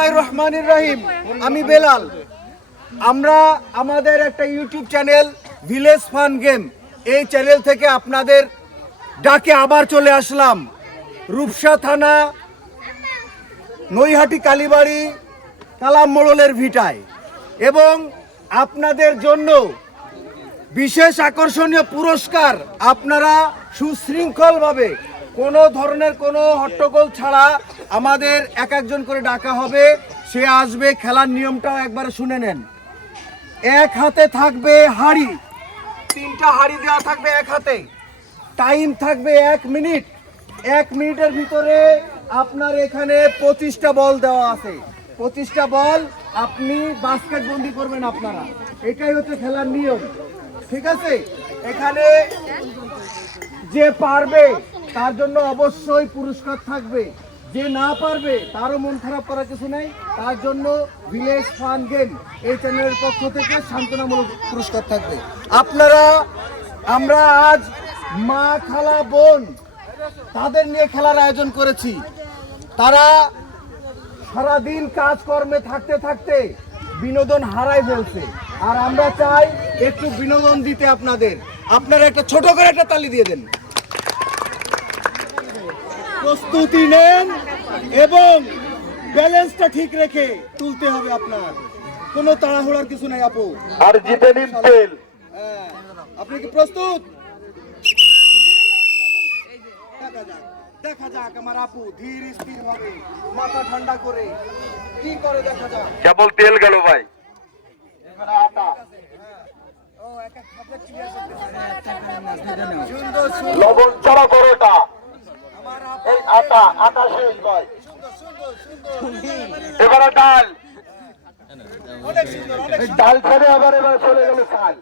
বিসমিল্লাহ রহমানির রহিম আমি বেলাল। আমরা আমাদের একটা YouTube channel, village fun game. এই চ্যানেল থেকে আপনাদের ডাকে আবার চলে আসলাম। রূপসা থানা, নৈহাটি কালীবাড়ি, কালাম মোড়লের ভিটায়। এবং আপনাদের জন্য বিশেষ আকর্ষণীয় পুরস্কার আপনারা সুশৃঙ্খলভাবে কোনো ধরনের কোনো হট্টগোল ছাড়া আমাদের এক একজন করে ডাকা হবে। সে আসবে, খেলার নিয়মটাও একবার শুনে নেন। এক হাতে থাকবে হাড়ি। তিনটা হাড়ি দেওয়া থাকবে এক হাতে। টাইম থাকবে এক মিনিট। এক মিনিটের ভিতরে আপনার এখানে পঁচিশটা বল দেওয়া আছে। পঁচিশটা বল আপনি বাস্কেট বন্দি করবেন আপনারা। এটাই হচ্ছে খেলার নিয়ম। ঠিক আছে? এখানে যে পারবে তার জন্য অবশ্যই পুরস্কার থাকবে। যে না পারবে, তারও মন খারাপ করার কিছু নেই। তার জন্য ভিলেজ ফান গেম এই চ্যানেলের পক্ষ থেকে সান্ত্বনামূলক পুরস্কার থাকবে। আপনারা, আমরা আজ মা খালা বোন তাদের নিয়ে খেলার আয়োজন করেছি। তারা সারাদিন কাজকর্মে থাকতে থাকতে বিনোদন হারাই ফেলছে। আর আমরা চাই একটু বিনোদন দিতে আপনাদের। আপনারা একটা ছোট করে একটা তালি দিয়ে দেন। প্রস্তুতি নেন এবং ব্যালেন্সটা ঠিক রেখে তুলতে হবে আপনার। কোনো তাড়াহুড়ার কিছু নাই আপু। আর জিতে নিন তেল। হ্যাঁ, আপনি কি প্রস্তুত? দেখা যাক দেখা যাক আমার আপু ধীর স্থির ভাবে মাথা ঠান্ডা করে কি করে দেখা যাক। কেবল তেল গেল ভাই। এখানে আটা। সুন্দর সুন্দর। লবণ ছাড়া পরোটা। এই আটা আটা শেষ ভাই। এবারে ডাল। ডাল ছেড়ে আবার এবার চলে গেল চাল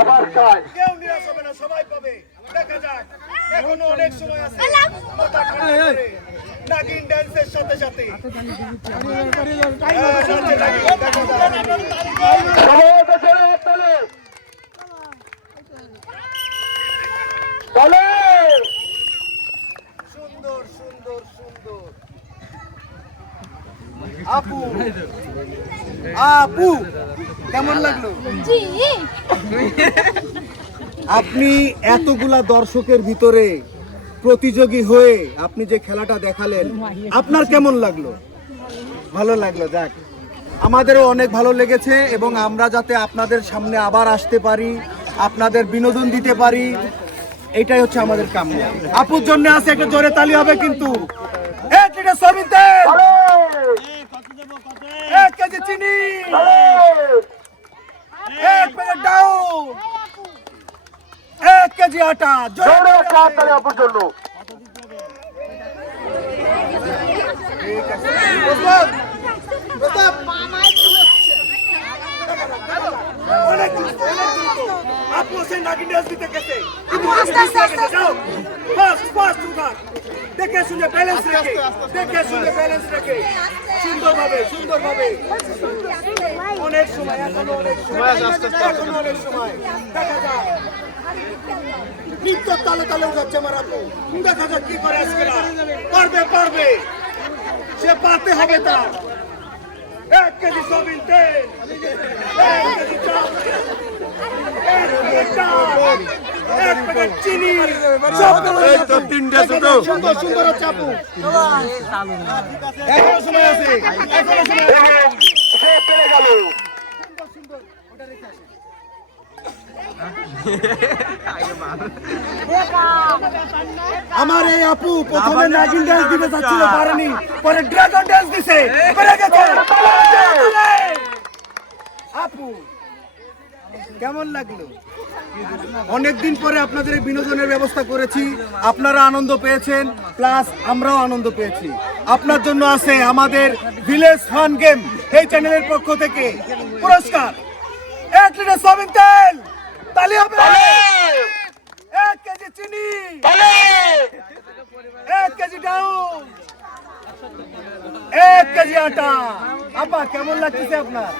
আবার চাল কেউ নিরাশ হবে না সবাই পাবে। দেখা যাক। এখনও অনেক সময় আছে। মাথা ঠান্ডা করে। নাগিন ড্যান্সের সাথে সাথে। তালে। তালে সুন্দর সুন্দর সুন্দর আপু। আপু কেমন লাগল? আপনি এতগুলা দর্শকের ভিতরে প্রতিযোগী হয়ে আপনি যে খেলাটা দেখালেন আপনার কেমন লাগল? ভালো লাগল যাক। আমাদেরও অনেক ভালো লেগেছে এবং আমরা যাতে আপনাদের সামনে আবার আসতে পারি আপনাদের বিনোদন দিতে পারি এটাই হচ্ছে আমাদের কাম্য। আপুর জন্য আছে একটা জোরে তালি হবে কিন্তু। এক কেজি চিনি এক প্যাকেট ডাউন এক কেজি আটা জোরে হবে। আপুর জন্য। আপু সেই নাগিন dance দিতে গেছে। কিন্তু আস্তে, আস্তে, আস্তে, আস্তে। যাও। দেখে শুনে ব্যালেন্স রেখে দেখে শুনে ব্যালেন্স রেখে। সুন্দরভাবে সুন্দরভাবে। অনেক সময় এখনও অনেক সময়। এখনও অনেক সময়। দেখা যাক। নৃত্য তালে তালে উঠাচ্ছে আমার আপু। দেখা যাক কি করে আজকে পারবে পারবে। সে পারতে হবে তার। এক কেজি সবিন তেল এক কেজি চাল। চিনি সুন্দর সুন্দর এখনও আছে এখনও চলে গেল আমার এই আপু প্রথমে নাগিন ড্যান্স দিতে চাচ্ছিল পারেনি পরে ড্রাগন ড্যান্স দিছে পেরে গেছে আপু কেমন লাগল? অনেকদিন পরে আপনাদের এই বিনোদনের ব্যবস্থা করেছি। আপনারা আনন্দ পেয়েছেন, প্লাস আমরাও আনন্দ পেয়েছি। আপনার জন্য আছে আমাদের ভিলেজ ফান গেম, এই চ্যানেলের পক্ষ থেকে পুরস্কার। এক লিটার সয়াবিন তেল, তালি হবে। এক কেজি চিনি। এক কেজি ডাউন এক কেজি আটা। আপা, কেমন লাগতেছে আপনার?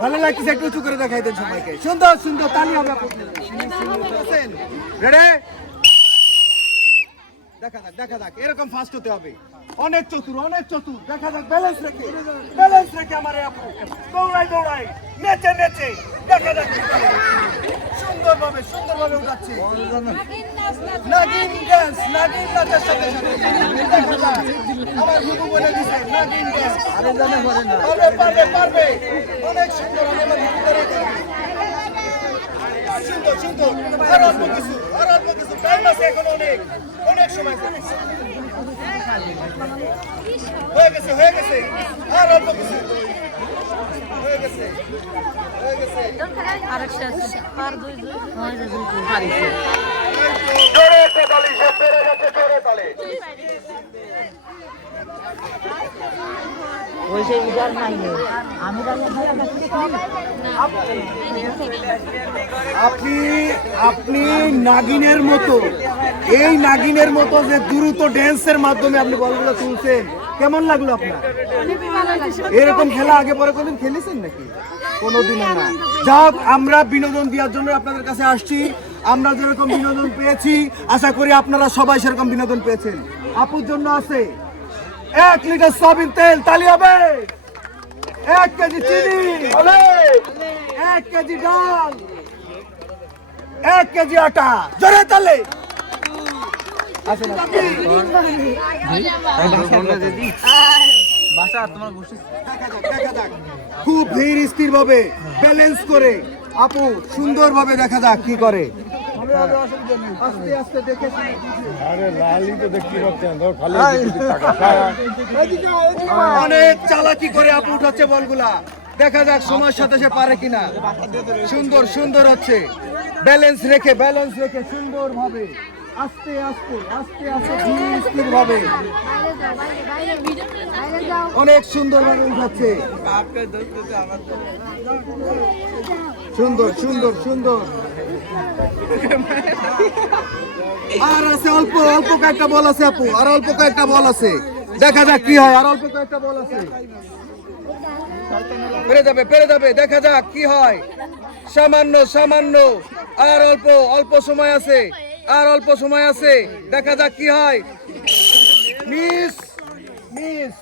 ভালো লাগছে একটু উঁচু করে দেখাই দেন সবাইকে। সুন্দর সুন্দর তালি হবে রেডি দেখা যাক দেখা যাক। এরকম ফাস্ট হতে হবে। অনেক চতুর অনেক চতুর। দেখা যাক ব্যালেন্স রেখে ব্যালেন্স রেখে আমার আপু। দৌড়াই দৌড়াই নেচে নেচে। দেখা যাক সুন্দরভাবে সুন্দরভাবে উঠাচ্ছে। নাগিন ড্যান্স নাগিন নাচের সাথে সাথে। দেখা যাক। আমার গুরু বলে দিছে, নাগিন ড্যান্স পারবে পারবে পারবে। অনেক সুন্দর আমি আমার সুন্দর আর অল্প কিছু আর অল্প কিছু টাইম আছে এখন অনেক অনেক সময় হয়ে গেছে হয়ে গেছে আর অল্প কিছু হয়ে গেছে হয়ে গেছে আর দুই দুই হয় পেরে গেছে ওই সেই নাই আমি আপনি আপনি নাগিনের মতো, এই নাগিনের মতো যে দ্রুত ড্যান্সের মাধ্যমে আপনি বলগুলো তুলছেন, কেমন লাগল আপনার? এরকম খেলা আগে পরে কোনদিন খেলেছেন নাকি? কোনোদিনও না। যাক, আমরা বিনোদন দেওয়ার জন্য আপনাদের কাছে আসছি। আমরা যেরকম বিনোদন পেয়েছি, আশা করি আপনারা সবাই সেরকম বিনোদন পেয়েছেন। আপুর জন্য আছে এক লিটার সয়াবিন তেল তালি হবে। এক কেজি চিনি। এক কেজি ডাল। এক কেজি আটা। জোরে তালে। খুব ধীর স্থির ভাবে ব্যালেন্স করে। আপু সুন্দর ভাবে দেখা যাক কি করে। আস্তে আস্তে দেখে শুনে। অনেক চালাকি করে আপু উঠাচ্ছে বলগুলা। দেখা যাক সময়ের সাথে সে পারে কিনা। সুন্দর সুন্দর হচ্ছে। ব্যালেন্স রেখে ব্যালেন্স রেখে সুন্দর ভাবে আস্তে আস্তে আস্তে আস্তে ধীর স্থির ভাবে অনেক সুন্দর ভাবে উঠাচ্ছে সুন্দর সুন্দর সুন্দর। আর আছে, অল্প অল্প কয়েকটা বল আছে, আপু। আর অল্প কয়েকটা বল আছে। দেখা যাক কি হয়, আর অল্প কয়েকটা বল আছে। পেরে যাবে পেরে যাবে, দেখা যাক কি হয়। সামান্য সামান্য। আর অল্প অল্প সময় আছে, আর অল্প সময় আছে। দেখা যাক কি হয়। Miss miss.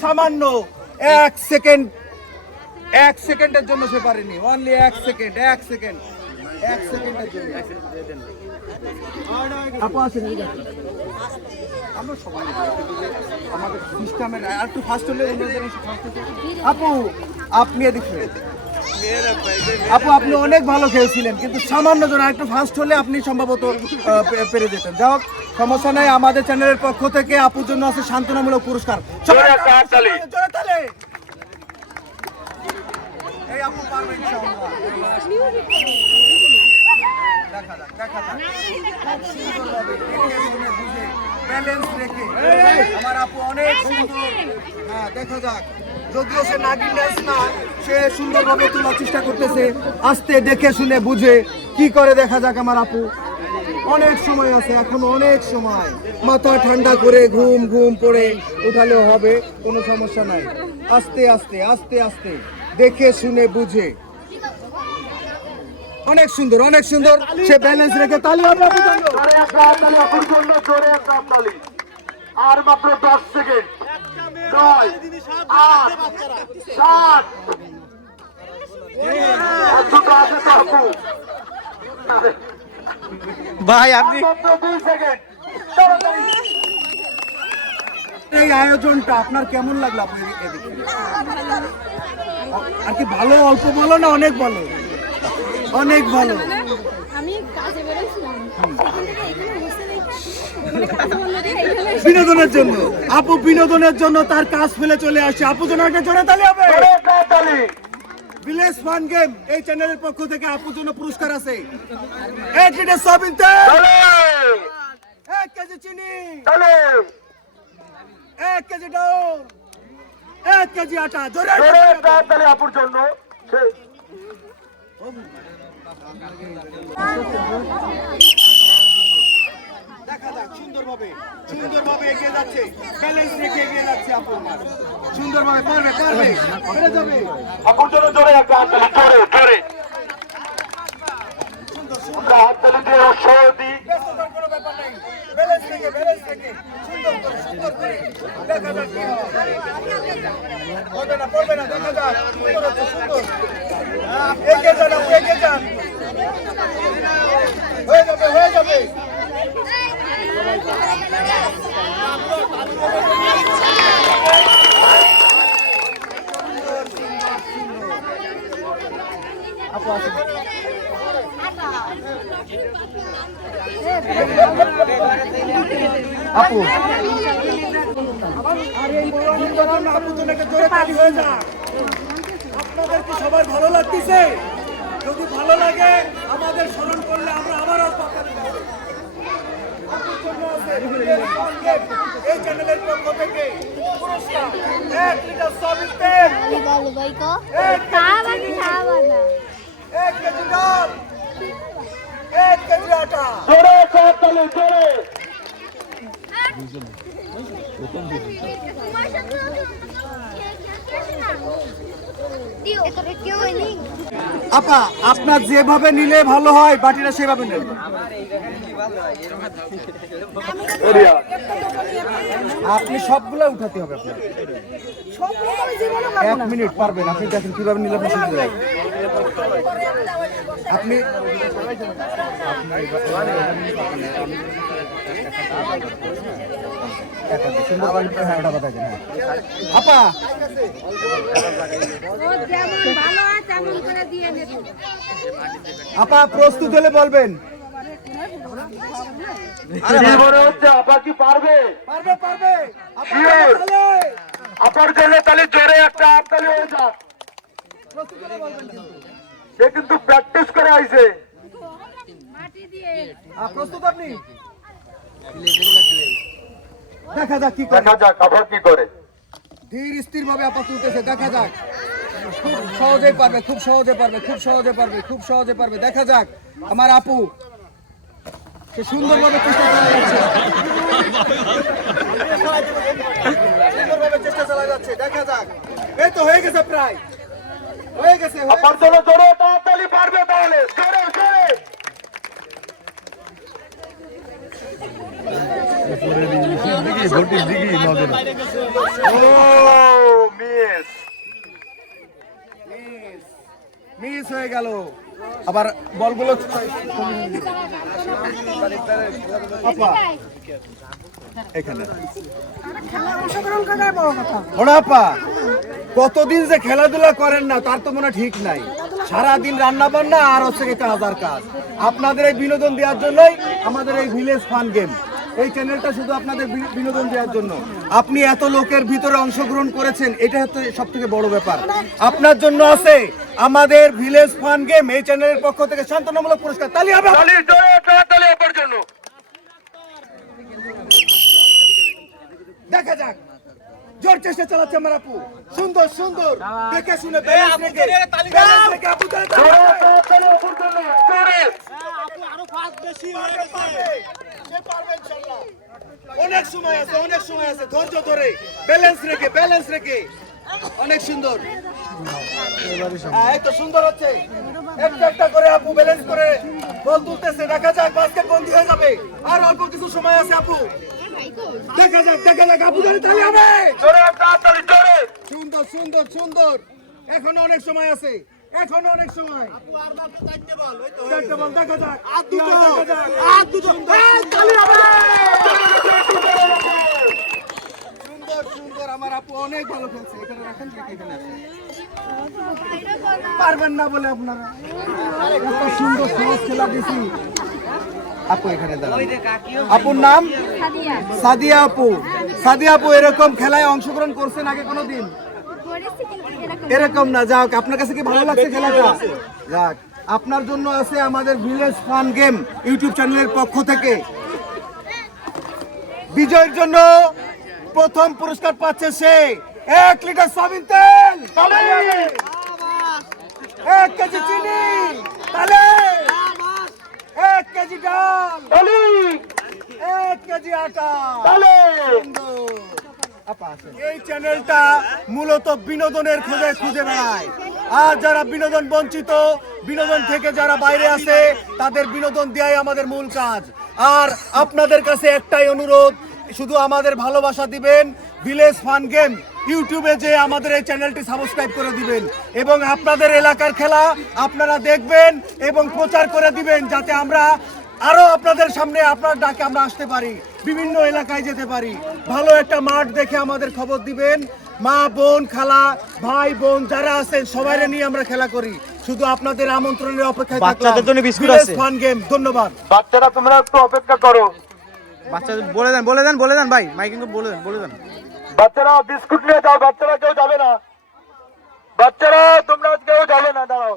সামান্য এক সেকেন্ড এক সেকেন্ডের জন্য সে পারেনি। অনলি এক সেকেন্ড এক সেকেন্ড। এক সেকেন্ডের জন্য। আপু আসেন আমরা সবাই আমাদের সিস্টেমের আর একটু ফাস্ট হলে। আপু আপনি এদিকে আপু আপনি অনেক ভালো খেলছিলেন কিন্তু সামান্য জন একটু ফাস্ট হলে আপনি সম্ভবত পেরে যেতেন। যাই হোক সমস্যা নাই। আমাদের চ্যানেলের পক্ষ থেকে আপুর জন্য আছে সান্ত্বনামূলক পুরস্কার জোরে একটা হাততালি। জোরে তালি। হ্যাঁ সে সুন্দরভাবে তোলার চেষ্টা করতেছে। আস্তে দেখে শুনে বুঝে কি করে দেখা যাক আমার আপু। অনেক সময় আছে, এখন অনেক সময়। মাথা ঠান্ডা করে ঘুম ঘুম পড়ে উঠালেও হবে, কোনো সমস্যা নাই। আস্তে আস্তে আস্তে আস্তে। দেখে শুনে বুঝে। অনেক সুন্দর অনেক সুন্দর। সে ব্যালেন্স রেখে তালি আর মাত্র দশ সেকেন্ড। নয় আট সাত। ভাই আপনি এই আয়োজনটা আপনার কেমন লাগল আপনি? আর কি ভালো অল্প ভালো না অনেক ভালো? অনেক ভালো। আমি কাজে বেরোছিলাম সেখান থেকে এখানে বসে দেখি কাজ বন্ধ দিয়ে এখানে এসে বিনোদনের জন্য। আপু বিনোদনের জন্য তার কাজ ফেলে চলে আসে আপু জন্য একটা জোরে তালি হবে। ভিলেজ ফান গেম এই চ্যানেলের পক্ষ থেকে আপুর জন্য পুরস্কার আছে। এক লিটার সয়াবিন তেল। এক কেজি চিনি। তালে। এক কেজি ডাউন এক কেজি আটা জোরে একটা আপুর জন্য। দেখা যাক সুন্দরভাবে সুন্দরভাবে এগিয়ে যাচ্ছে। ব্যালেন্স রেখে এগিয়ে যাচ্ছে সুন্দরভাবে পারবে পারবে। পেরে যাবে। আপুর জন্য জোরে একটা হাততালি জোরে জোরে। আমরা হাততালি দিয়ে উৎসাহ দিই ব্যস্ততার কোনো ব্যাপার নেই। ব্যালেন্স থেকে ব্যালেন্স থেকে। সুন্দর করে দেখা আপু আর এই মনোরঞ্জন জন্য জনকে তালি হয়ে যা আপনাদের কি সবার ভালো লাগতেছে যদি ভালো লাগে আমাদের স্মরণ করলে আমরা সঙ্গে এই চ্যানেলের পক্ষ থেকে পুরস্কার এক লিটার তেল. এক কেজি. এক কেজি ডাল এক কেজি আটা জোরে করতালি জোরে. আপা, আপনার যেভাবে নিলে ভালো হয়, বাটিটা সেভাবে নেন। আপনি সবগুলো উঠাতে হবে আপনার। এক মিনিট পারবেন, আপনি দেখেন কীভাবে নিলে পছন্দ আপনি সুন্দর হ্যাঁ, হ্যাঁ। আপা! আপা প্রস্তুত হলে বলবেন। হচ্ছে আপা কি পারবে? পারবে পারবে। আপার জন্য তাহলে জোরে একটা হাততালি হয়ে যাক। সে কিন্তু প্র্যাকটিস করে আইছে। প্রস্তুত আপনি? দেখা যাক কি করে। দেখা যাক আপা কি করে। ধীর স্থির ভাবে আপা তুলতেছে দেখা যাক। খুব সহজে পারবে খুব সহজে পারবে খুব সহজে পারবে খুব সহজে পারবে। দেখা যাক আমার আপু। সে সুন্দরভাবে চেষ্টা যাচ্ছে। সুন্দরভাবে চেষ্টা চালিয়ে যাচ্ছে দেখা যাক। এই তো হয়ে গেছে প্রায়। হয়ে গেছে আপার জন্য জোরে হাততালি পারবে তাহলে। জোরে জোরে। ও মিস। মিস হয়ে গেল। আবার বলগুলো আপা। এখানে। আপা কতদিন যে খেলাধুলা করেন না তার তো মনে হয় ঠিক নাই। সারাদিন রান্না বান্না আর হচ্ছে কাজ আর কাজ। আপনাদের এই বিনোদন দেওয়ার জন্যই আমাদের এই ভিলেজ ফান গেম এই চ্যানেলটা শুধু আপনাদের বিনোদন দেওয়ার জন্য। আপনি এত লোকের ভিতরে অংশগ্রহণ করেছেন এটা হচ্ছে সব থেকে বড় ব্যাপার। আপনার জন্য আছে আমাদের ভিলেজ ফান গেম এই চ্যানেলের পক্ষ থেকে শান্তনামূলক পুরস্কার। তালি হবে তালি জোরে একটা হাততালি আপার জন্য। দেখা যাক। জোর চেষ্টা চালাচ্ছে আমার আপু। সুন্দর সুন্দর। দেখে শুনে ব্যালেন্স রেখে ব্যালেন্স রেখে আপু ধরে জোরে একটা হাততালি জন্য। অনেক সময় আছে অনেক সময় আছে ধৈর্য ধরে ব্যালেন্স রেখে ব্যালেন্স রেখে। অনেক সুন্দর। হ্যাঁ, এই তো সুন্দর হচ্ছে। একটা একটা করে আপু ব্যালেন্স করে বল তুলতেছে। দেখা যাক বাস্কেট বন্দি হয়ে যাবে। আর অল্প কিছু সময় আছে আপু। দেখা যাক দেখা যাক আপু ধরে তালি হবে। সুন্দর সুন্দর সুন্দর। এখনও অনেক সময় আছে। এখনও অনেক সময়। চারটে বল দেখা যাক। দেখা যাক সুন্দর, সুন্দর সুন্দর আমার আপু অনেক ভালো খেলছে। এখানে রাখেন এখানে পারবেন না বলে আপনারা। এত সুন্দর সহজ খেলা দিছি আপু এখানে আপুর নাম? সাদিয়া। আপু। সাদিয়া আপু এরকম খেলায় অংশগ্রহণ করছেন আগে কোনো দিন এরকম না যাক আপনার কাছে কি ভালো লাগছে খেলাটা? যাক আপনার জন্য আছে আমাদের ভিলেজ ফান গেম ইউটিউব চ্যানেলের পক্ষ থেকে। বিজয়ের জন্য প্রথম পুরস্কার পাচ্ছে সে। এক লিটার সয়াবিন তেল। এক কেজি চিনি। তালে। এক কেজি ডাল। এক কেজি আটা। তালি। এই চ্যানেলটা মূলত বিনোদনের খোঁজে খুঁজে বেড়ায়। আর যারা বিনোদন বঞ্চিত, বিনোদন থেকে যারা বাইরে আছে তাদের বিনোদন দেওয়াই আমাদের মূল কাজ। আর আপনাদের কাছে একটাই অনুরোধ, শুধু আমাদের ভালোবাসা দিবেন ভিলেজ ফান গেম ইউটিউবে যে আমাদের এই চ্যানেলটি সাবস্ক্রাইব করে দিবেন। এবং আপনাদের এলাকার খেলা আপনারা দেখবেন এবং প্রচার করে দিবেন, যাতে আমরা আরও আপনাদের সামনে আপনার ডাকে আমরা আসতে পারি বিভিন্ন এলাকায় যেতে পারি। ভালো একটা মাঠ দেখে আমাদের খবর দিবেন। মা বোন খালা ভাই বোন যারা আছেন সবাই নিয়ে আমরা খেলা করি। শুধু আপনাদের আমন্ত্রণের অপেক্ষায় বাচ্চাদের জন্য বিস্কুট আছে। ফান গেম ধন্যবাদ। বাচ্চারা তোমরা একটু অপেক্ষা করো। বাচ্চা বলে দেন বলে দেন বলে দেন ভাই। মাই কিন্তু বলে দেন বলে দেন। বাচ্চারা বিস্কুট নিয়ে যাও বাচ্চারা কেউ যাবে না। বাচ্চারা তোমরা কেউ যাবে না দাঁড়াও।